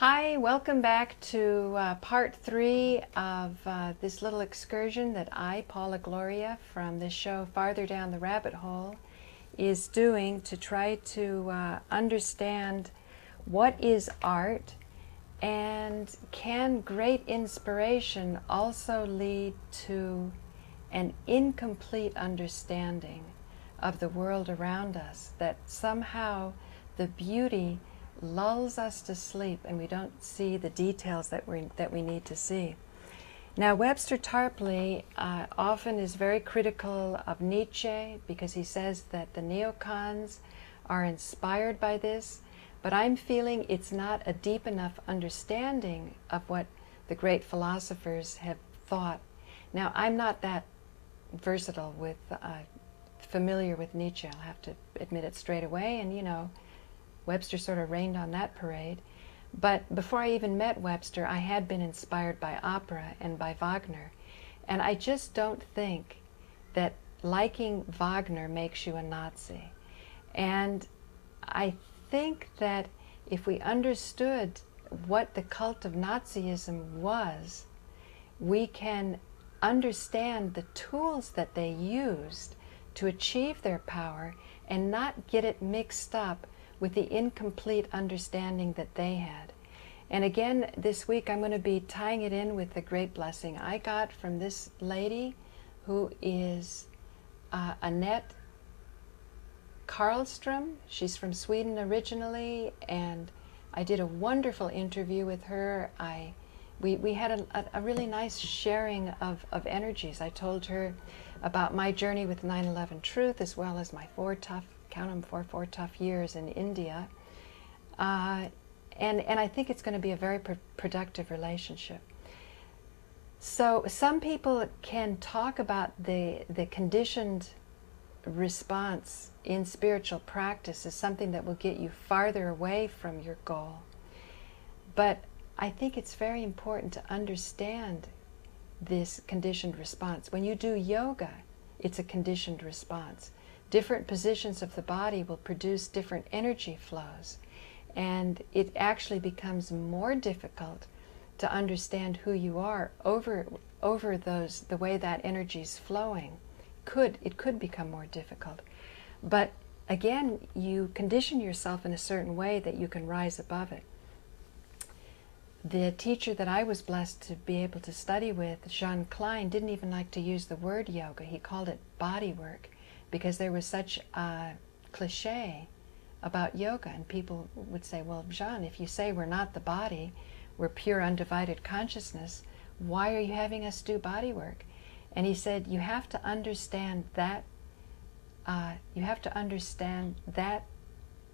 Hi, welcome back to part 3 of this little excursion that I, Paulagloria, from this show Farther Down the Rabbit Hole, is doing to try to understand what is art, and can great inspiration also lead to an incomplete understanding of the world around us, that somehow the beauty lulls us to sleep and we don't see the details that we need to see. Now, Webster Tarpley often is very critical of Nietzsche because he says that the neocons are inspired by this, but I'm feeling it's not a deep enough understanding of what the great philosophers have thought. Now, I'm not that versatile with, familiar with Nietzsche, I'll have to admit it straight away, and you know, Webster sort of rained on that parade. But before I even met Webster, I had been inspired by opera and by Wagner. And I just don't think that liking Wagner makes you a Nazi. And I think that if we understood what the cult of Nazism was, we can understand the tools that they used to achieve their power and not get it mixed up with the incomplete understanding that they had. And again, this week I'm going to be tying it in with the great blessing I got from this lady who is Annette Karlström. She's from Sweden originally, and I did a wonderful interview with her. We had a really nice sharing of energies. I told her about my journey with 9/11 Truth, as well as my four tough years in India. And I think it's going to be a very productive relationship. So some people can talk about the conditioned response in spiritual practice as something that will get you farther away from your goal. But I think it's very important to understand this conditioned response. When you do yoga, it's a conditioned response. Different positions of the body will produce different energy flows, and it actually becomes more difficult to understand who you are over the way that energy is flowing. It could become more difficult. But again, you condition yourself in a certain way that you can rise above it. The teacher that I was blessed to be able to study with, Jean Klein, didn't even like to use the word yoga. He called it body work, because there was such a cliche about yoga, and people would say, well, Jean, if you say we're not the body, we're pure undivided consciousness, why are you having us do body work? And he said, you have to understand that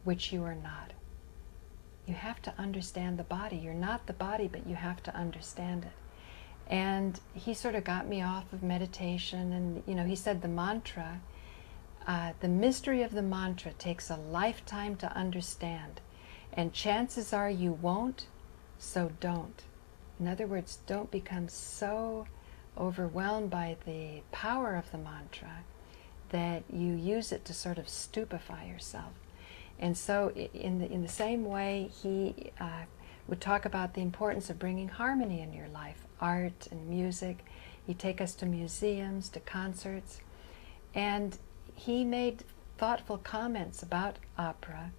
which you are not. You have to understand the body. You're not the body, but you have to understand it. And he sort of got me off of meditation, and you know, he said the mantra, the mystery of the mantra takes a lifetime to understand, and chances are you won't, so don't. In other words, don't become so overwhelmed by the power of the mantra that you use it to sort of stupefy yourself. And so in the same way, he would talk about the importance of bringing harmony in your life, art and music. He'd take us to museums, to concerts, and he made thoughtful comments about opera,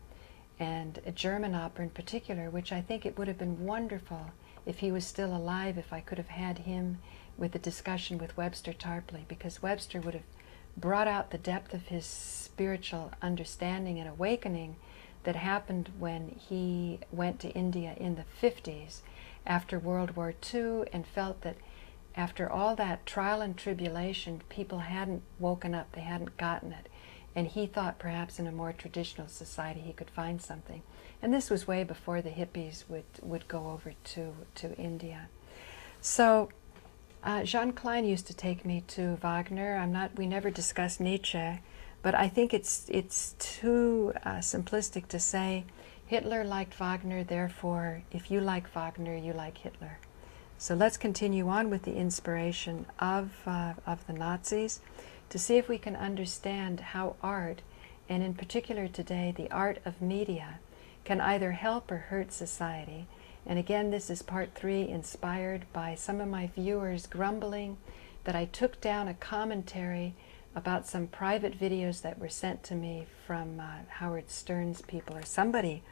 and a German opera in particular, which I think it would have been wonderful if he was still alive, if I could have had him with a discussion with Webster Tarpley, because Webster would have brought out the depth of his spiritual understanding and awakening that happened when he went to India in the 50s after World War II, and felt that after all that trial and tribulation, people hadn't woken up, they hadn't gotten it. And he thought perhaps in a more traditional society he could find something. And this was way before the hippies would go over to India. So Jean Klein used to take me to Wagner. We never discussed Nietzsche, but I think it's too simplistic to say Hitler liked Wagner, therefore if you like Wagner, you like Hitler. So let's continue on with the inspiration of the Nazis to see if we can understand how art, and in particular today the art of media, can either help or hurt society, And again, this is part 3, inspired by some of my viewers grumbling that I took down a commentary about some private videos that were sent to me from Howard Stern's people, or somebody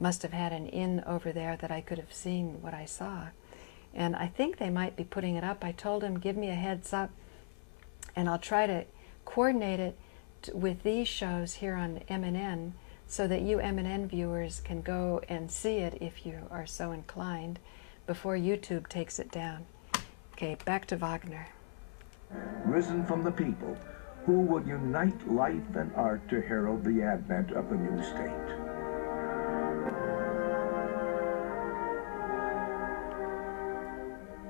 must have had an in over there that I could have seen what I saw. And I think they might be putting it up. I told him, give me a heads up, and I'll try to coordinate it with these shows here on MNN, so that you MNN viewers can go and see it if you are so inclined before YouTube takes it down. Okay, back to Wagner. Risen from the people, who would unite life and art to herald the advent of the new state.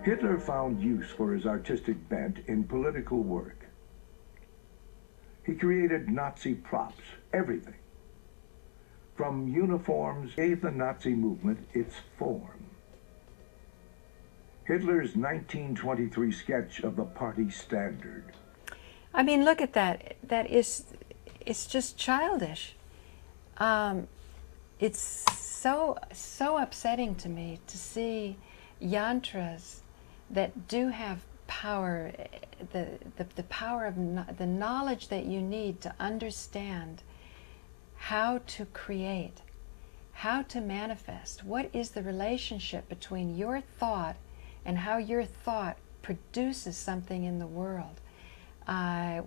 Hitler found use for his artistic bent in political work. He created Nazi props, everything. From uniforms, gave the Nazi movement its form. Hitler's 1923 sketch of the party standard. I mean, look at that. It's just childish. It's so upsetting to me to see yantras that do have power, the power of the knowledge that you need to understand how to create, how to manifest. What is the relationship between your thought and how your thought produces something in the world?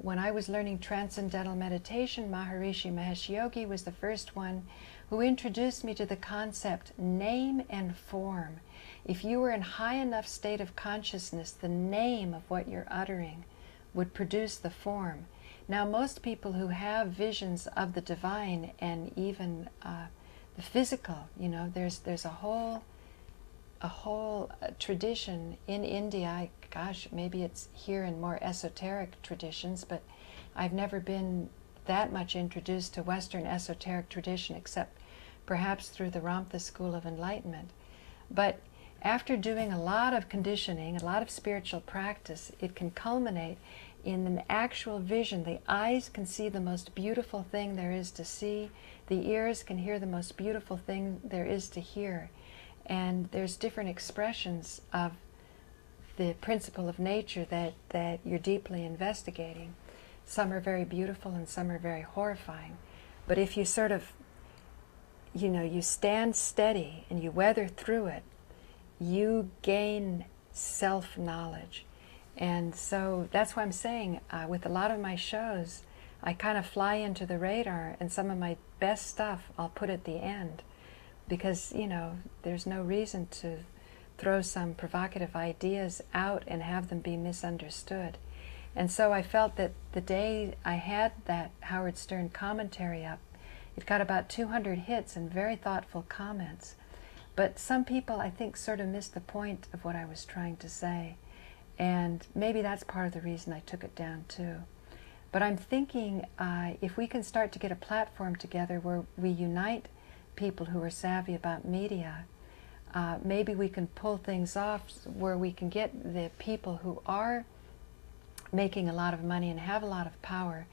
When I was learning Transcendental Meditation, Maharishi Mahesh Yogi was the first one who introduced me to the concept name and form. If you were in high enough state of consciousness, the name of what you're uttering would produce the form. Now, most people who have visions of the divine and even the physical, you know, there's a whole tradition in India. Gosh, maybe it's here in more esoteric traditions, but I've never been that much introduced to Western esoteric tradition, except perhaps through the Ramtha School of Enlightenment. But after doing a lot of conditioning, a lot of spiritual practice, it can culminate in an actual vision. The eyes can see the most beautiful thing there is to see. The ears can hear the most beautiful thing there is to hear. And there's different expressions of the principle of nature that you're deeply investigating. Some are very beautiful and some are very horrifying. But if you sort of, you know, you stand steady and you weather through it, you gain self-knowledge. And so that's why I'm saying with a lot of my shows, I kind of fly into the radar, and some of my best stuff I'll put at the end, because, you know, there's no reason to throw some provocative ideas out and have them be misunderstood. And so I felt that the day I had that Howard Stern commentary up, it got about 200 hits and very thoughtful comments. But some people, I think, sort of missed the point of what I was trying to say. And maybe that's part of the reason I took it down too. But I'm thinking if we can start to get a platform together where we unite people who are savvy about media, maybe we can pull things off where we can get the people who are making a lot of money and have a lot of power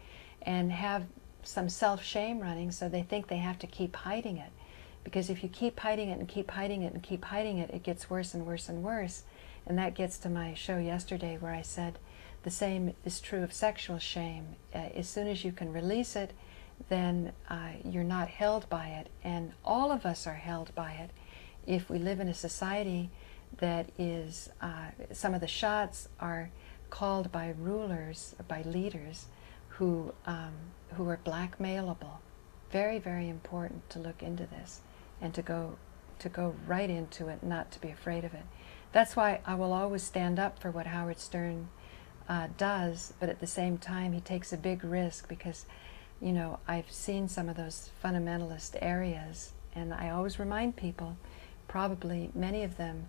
and have some self-shame running, so they think they have to keep hiding it. Because if you keep hiding it and keep hiding it and keep hiding it, it gets worse and worse and worse. And that gets to my show yesterday where I said the same is true of sexual shame. As soon as you can release it, then you're not held by it. And all of us are held by it if we live in a society that is, some of the shots are called by rulers, by leaders who are blackmailable. Very, very important to look into this and to go right into it, not to be afraid of it. That's why I will always stand up for what Howard Stern does, but at the same time he takes a big risk, because, you know, I've seen some of those fundamentalist areas, and I always remind people, probably many of them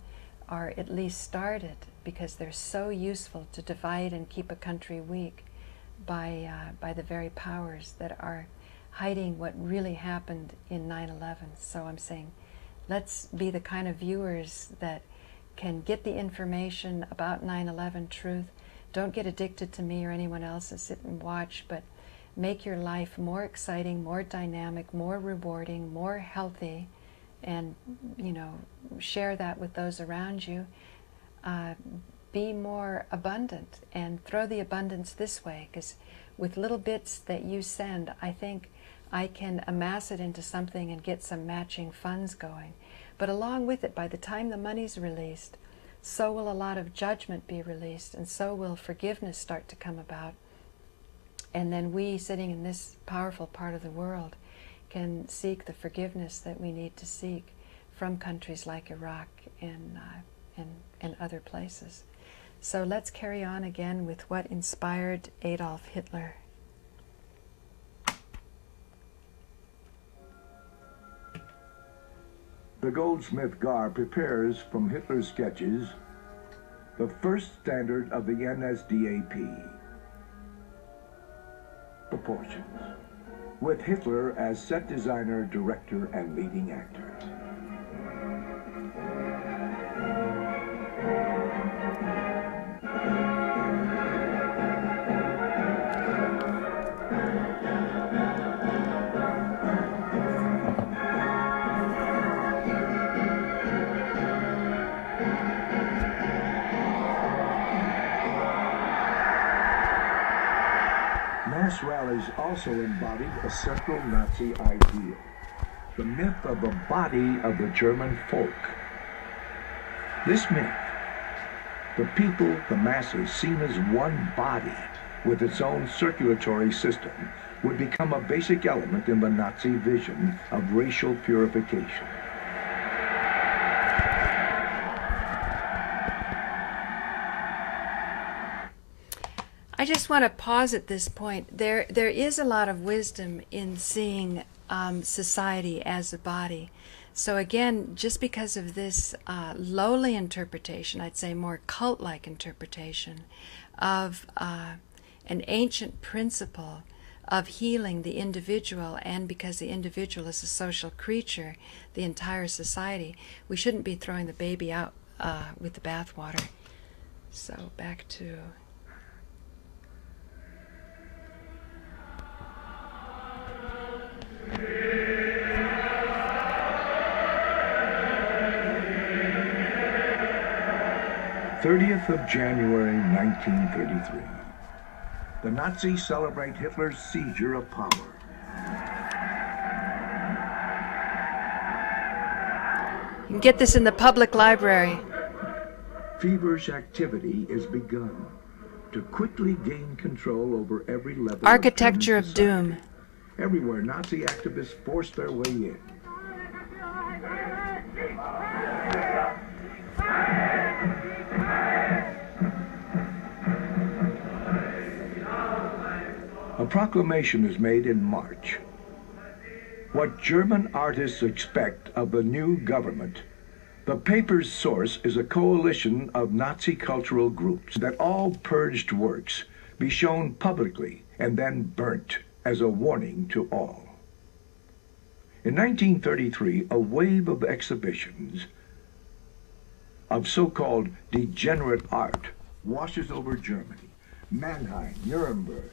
are at least started because they're so useful to divide and keep a country weak by the very powers that are hiding what really happened in 9/11. So I'm saying, let's be the kind of viewers that can get the information about 9/11 truth. Don't get addicted to me or anyone else and sit and watch, but make your life more exciting, more dynamic, more rewarding, more healthy, and you know, share that with those around you. Be more abundant and throw the abundance this way, because with little bits that you send, I think I can amass it into something and get some matching funds going. But along with it, by the time the money's released, so will a lot of judgment be released, and so will forgiveness start to come about. And then we, sitting in this powerful part of the world, can seek the forgiveness that we need to seek from countries like Iraq and other places. So let's carry on again with what inspired Adolf Hitler. The goldsmith Gar prepares from Hitler's sketches the first standard of the NSDAP. Proportions, with Hitler as set designer, director, and leading actor. Mass rallies also embodied a central Nazi ideal, the myth of the body of the German folk. This myth, the people, the masses, seen as one body with its own circulatory system, would become a basic element in the Nazi vision of racial purification. I just want to pause at this point. There is a lot of wisdom in seeing society as a body. So again, just because of this lowly interpretation, I'd say more cult-like interpretation of an ancient principle of healing the individual, and because the individual is a social creature, the entire society, we shouldn't be throwing the baby out with the bathwater. So back to... 30th of January, 1933. The Nazis celebrate Hitler's seizure of power. You can get this in the public library. Feverish activity is begun to quickly gain control over every level Architecture of of Doom. Everywhere, Nazi activists forced their way in. A proclamation is made in March. What German artists expect of the new government. The paper's source is a coalition of Nazi cultural groups, that all purged works be shown publicly and then burnt as a warning to all. In 1933, a wave of exhibitions of so-called degenerate art washes over Germany. Mannheim, Nuremberg,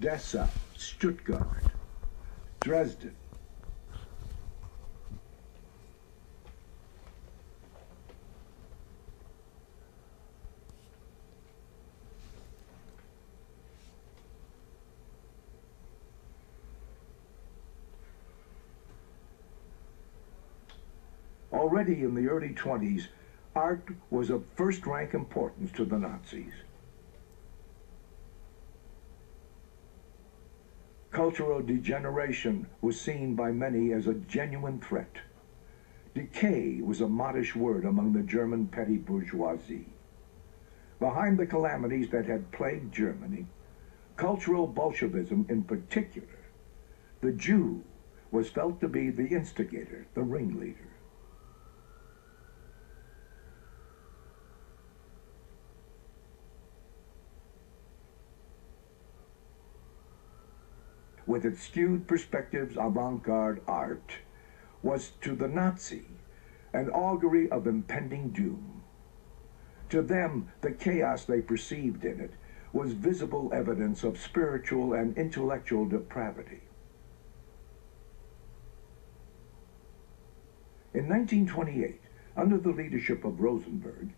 Dessau, Stuttgart, Dresden. Already in the early 20s, art was of first-rank importance to the Nazis. Cultural degeneration was seen by many as a genuine threat. Decay was a modish word among the German petty bourgeoisie. Behind the calamities that had plagued Germany, cultural Bolshevism in particular, the Jew was felt to be the instigator, the ringleader. With its skewed perspectives, avant-garde art was to the Nazi an augury of impending doom. To them, the chaos they perceived in it was visible evidence of spiritual and intellectual depravity. In 1928, under the leadership of Rosenberg,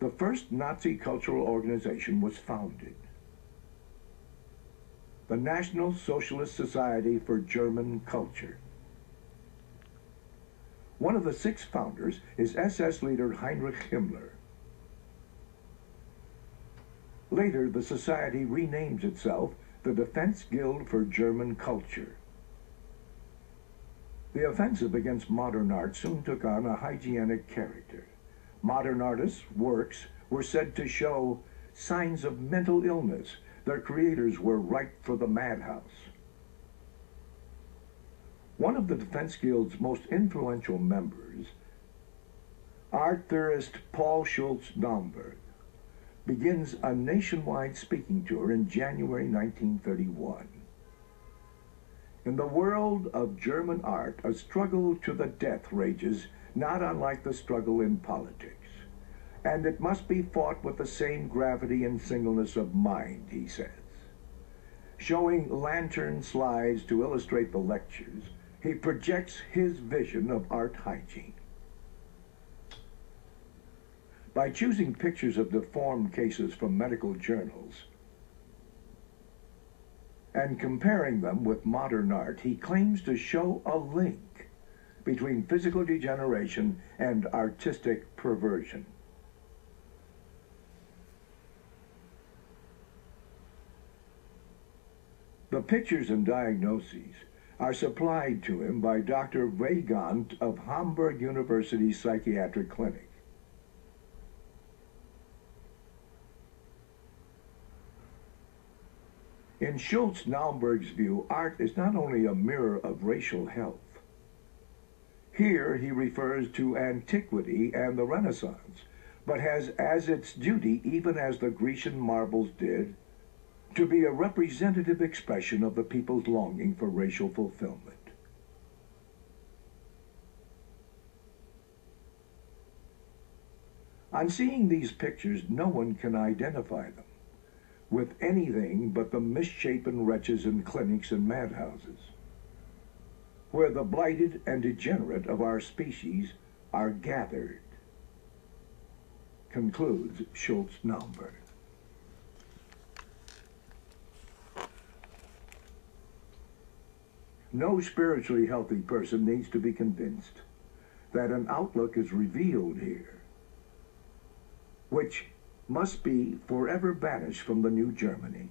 the first Nazi cultural organization was founded. The National Socialist Society for German Culture. One of the 6 founders is SS leader Heinrich Himmler. Later, the society renames itself the Defense Guild for German Culture. The offensive against modern art soon took on a hygienic character. Modern artists' works were said to show signs of mental illness. Their creators were ripe for the madhouse. One of the Defense Guild's most influential members, art theorist Paul Schultz-Naumburg, begins a nationwide speaking tour in January 1931. In the world of German art, a struggle to the death rages, not unlike the struggle in politics. And it must be fought with the same gravity and singleness of mind, he says. Showing lantern slides to illustrate the lectures, he projects his vision of art hygiene. By choosing pictures of deformed cases from medical journals and comparing them with modern art, he claims to show a link between physical degeneration and artistic perversion. The pictures and diagnoses are supplied to him by Dr. Weygand of Hamburg University Psychiatric Clinic. In Schultz-Naumburg's view, art is not only a mirror of racial health. Here he refers to antiquity and the Renaissance, but has as its duty, even as the Grecian marbles did, to be a representative expression of the people's longing for racial fulfillment. On seeing these pictures, no one can identify them with anything but the misshapen wretches in clinics and madhouses, where the blighted and degenerate of our species are gathered, concludes Schultz-Naumburg. No spiritually healthy person needs to be convinced that an outlook is revealed here, which must be forever banished from the new Germany.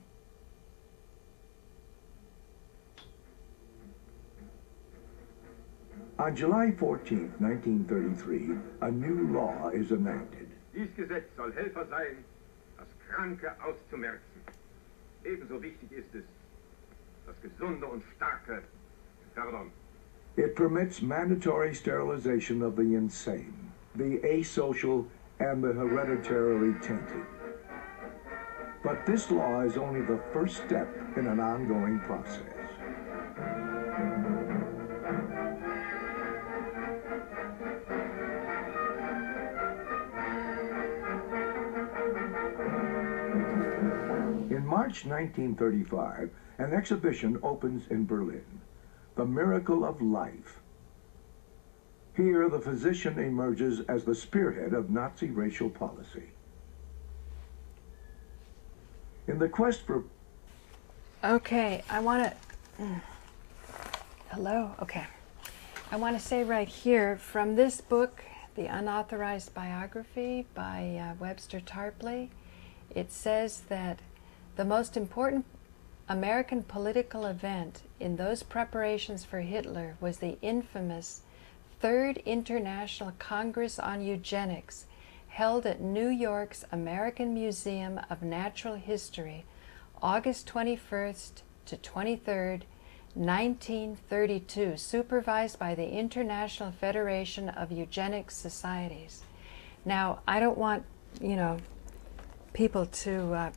On July 14, 1933, a new law is enacted. Dies Gesetz soll Helfer sein, das Kranke auszumerzen. Ebenso wichtig ist es, das Gesunde und Starke zu fördern. It permits mandatory sterilization of the insane, the asocial, and the hereditarily tainted. But this law is only the first step in an ongoing process. In March 1935, an exhibition opens in Berlin, The Miracle of Life. Here, the physician emerges as the spearhead of Nazi racial policy. In the quest for... Okay, I want to... Hello? Okay. I want to say right here, from this book, The Unauthorized Biography by Webster Tarpley, it says that the most important American political event in those preparations for Hitler was the infamous Third International Congress on Eugenics, held at New York's American Museum of Natural History, August 21st to 23rd, 1932, supervised by the International Federation of Eugenics Societies. Now, I don't want, people to,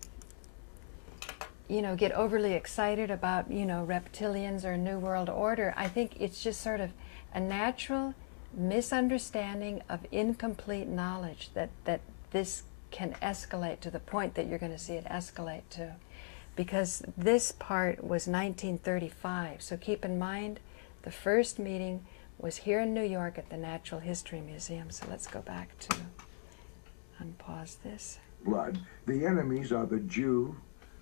get overly excited about, reptilians or New World Order. I think it's just sort of a natural misunderstanding of incomplete knowledge that this can escalate to the point that you're going to see it escalate to. Because this part was 1935. So keep in mind, the first meeting was here in New York at the Natural History Museum. So let's go back to unpause this. Blood, the enemies are the Jew,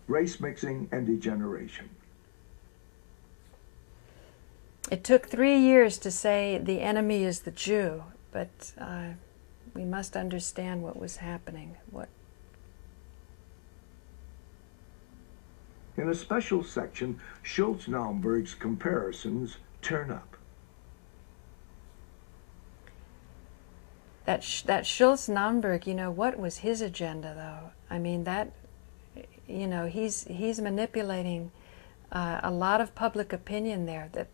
race mixing, and degeneration. It took 3 years to say the enemy is the Jew, but we must understand what was happening. In a special section, Schultz-Naumburg's comparisons turn up. That Schultz-Naumburg, you know, what was his agenda, though? I mean, that, you know, he's manipulating a lot of public opinion there. That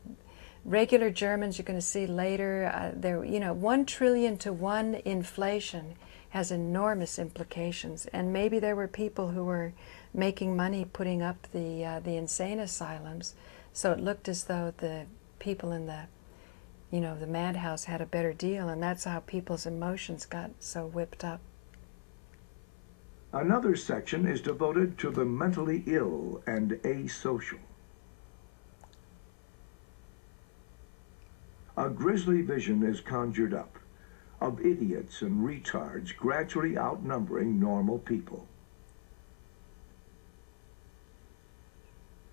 regular Germans, you're going to see later, you know, 1 trillion to 1 inflation has enormous implications. And maybe there were people who were making money putting up the insane asylums, so it looked as though the people in the, you know, the madhouse had a better deal, and that's how people's emotions got so whipped up. Another section is devoted to the mentally ill and asocial. A grisly vision is conjured up of idiots and retards gradually outnumbering normal people.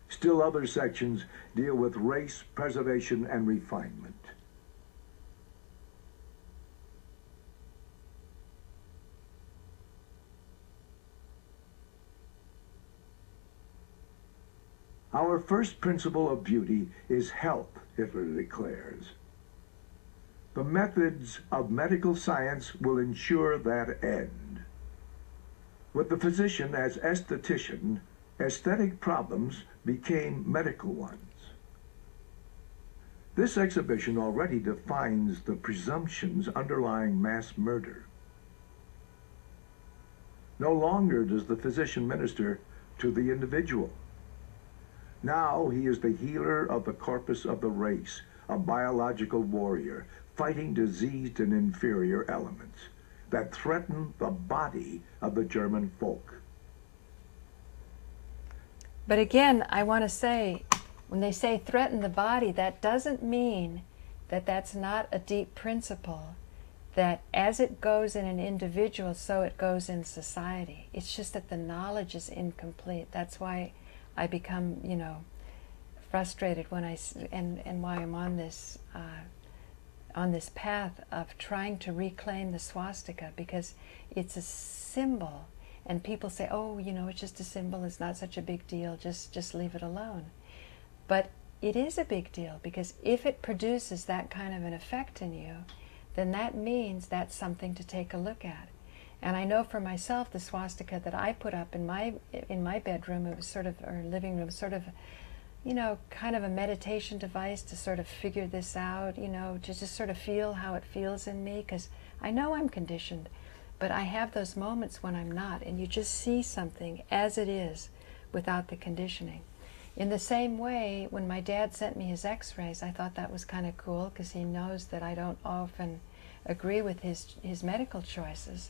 Still other sections deal with race, preservation, and refinement. Our first principle of beauty is health, Hitler declares. The methods of medical science will ensure that end. With the physician as esthetician, aesthetic problems became medical ones. This exhibition already defines the presumptions underlying mass murder. No longer does the physician minister to the individual. Now he is the healer of the corpus of the race, a biological warrior, fighting diseased and inferior elements that threaten the body of the German folk. But again, I want to say, when they say threaten the body, that doesn't mean that that's not a deep principle, that as it goes in an individual, so it goes in society. It's just that the knowledge is incomplete. That's why I become, you know, frustrated when and why I'm on this path of trying to reclaim the swastika, because it's a symbol. And people say, oh, you know, it's just a symbol, it's not such a big deal, just leave it alone. But it is a big deal, because if it produces that kind of an effect in you, then that means that's something to take a look at. And I know for myself, the swastika that I put up in my bedroom, it was sort of, or living room, sort of, you know, kind of a meditation device to sort of figure this out, you know, to just sort of feel how it feels in me, because I know I'm conditioned. But I have those moments when I'm not, and you just see something as it is without the conditioning. In the same way, when my dad sent me his x-rays, I thought that was kind of cool, because he knows that I don't often agree with his medical choices.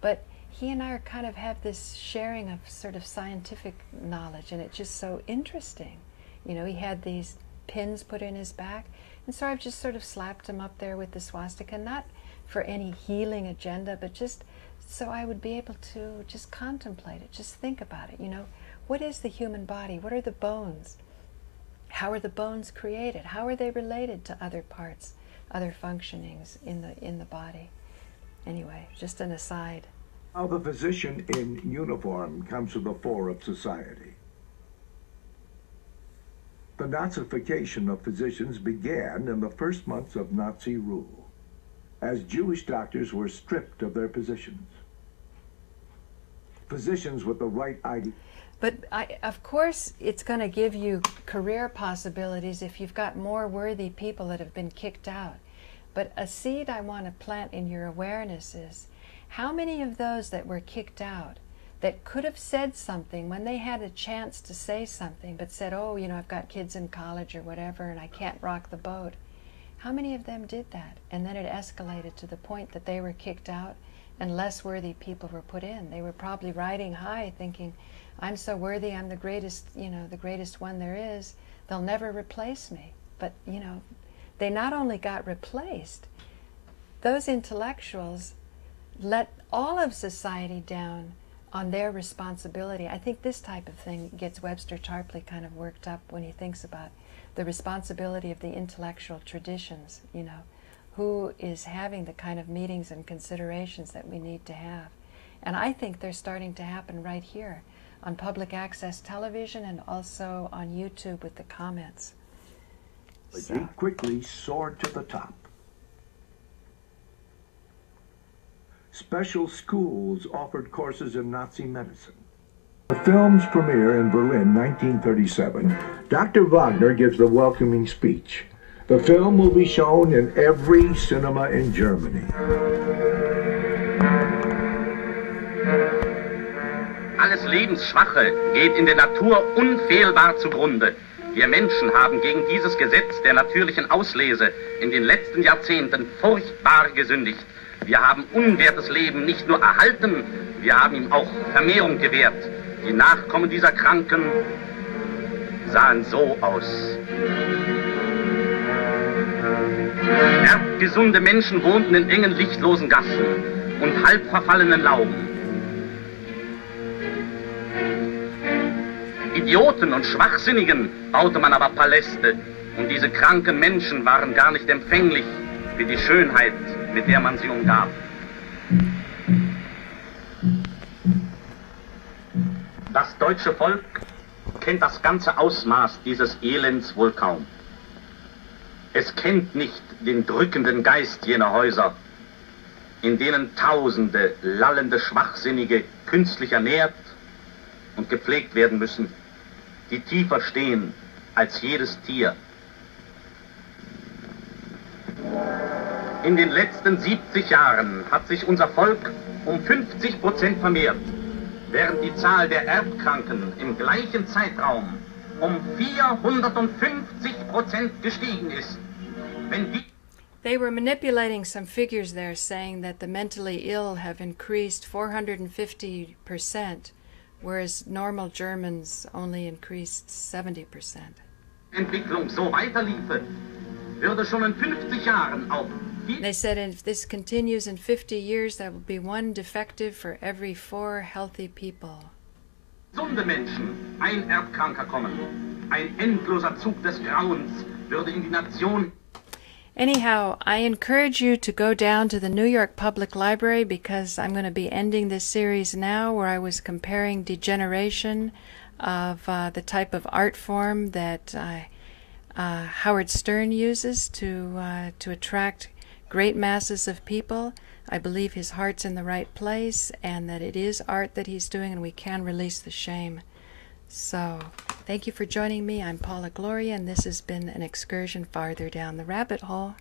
But he and I kind of have this sharing of sort of scientific knowledge, and it's just so interesting. You know, he had these pins put in his back, and so I've just sort of slapped him up there with the swastika, not for any healing agenda, but just so I would be able to just contemplate it, just think about it. You know, what is the human body? What are the bones? How are the bones created? How are they related to other parts, other functionings in the body? Anyway, just an aside. How the physician in uniform comes to the fore of society. The Nazification of physicians began in the first months of Nazi rule, as Jewish doctors were stripped of their positions. Physicians with the right idea. But of course, it's going to give you career possibilities if you've got more worthy people that have been kicked out. But a seed I want to plant in your awareness is, how many of those that were kicked out that could have said something when they had a chance to say something, but said, oh, you know, I've got kids in college or whatever, and I can't rock the boat. How many of them did that? And then it escalated to the point that they were kicked out and less worthy people were put in. They were probably riding high thinking, I'm so worthy, I'm the greatest, you know, the greatest one there is. They'll never replace me. But, you know, they not only got replaced, those intellectuals let all of society down on their responsibility. I think this type of thing gets Webster Tarpley kind of worked up when he thinks about the responsibility of the intellectual traditions, you know, who is having the kind of meetings and considerations that we need to have. And I think they're starting to happen right here on public access television and also on YouTube with the comments. He quickly soared to the top. Special schools offered courses in Nazi medicine. The film's premiere in Berlin, 1937, Dr. Wagner gives the welcoming speech. The film will be shown in every cinema in Germany. Alles Lebensschwache geht in der Natur unfehlbar zugrunde. Wir Menschen haben gegen dieses Gesetz der natürlichen Auslese in den letzten Jahrzehnten furchtbar gesündigt. Wir haben unwertes Leben nicht nur erhalten, wir haben ihm auch Vermehrung gewährt. Die Nachkommen dieser Kranken sahen so aus. Erbgesunde Menschen wohnten in engen, lichtlosen Gassen und halb verfallenen Lauben. Idioten und Schwachsinnigen baute man aber Paläste, und diese kranken Menschen waren gar nicht empfänglich für die Schönheit, mit der man sie umgab. Das deutsche Volk kennt das ganze Ausmaß dieses Elends wohl kaum. Es kennt nicht den drückenden Geist jener Häuser, in denen Tausende lallende Schwachsinnige künstlich ernährt und gepflegt werden müssen, die tiefer stehen als jedes Tier. In den letzten 70 Jahren hat sich unser Volk um 50% vermehrt, während die Zahl der Erbkranken im gleichen Zeitraum um 450% gestiegen ist. They were manipulating some figures there, saying that the mentally ill have increased 450%, whereas normal Germans only increased 70%. Entwicklung so weiterliefe, würde schon in 50 Jahren auf. They said if this continues in 50 years, there will be one defective for every 4 healthy people. Gesunde Menschen, ein Erbkranker kommen. Ein endloser Zug des Grauens würde in die Nation. Anyhow, I encourage you to go down to the New York Public Library, because I'm going to be ending this series now where I was comparing degeneration of the type of art form that Howard Stern uses to attract great masses of people. I believe his heart's in the right place, and that it is art that he's doing, and we can release the shame. So, thank you for joining me. I'm Paula Gloria, and this has been an excursion farther down the rabbit hole.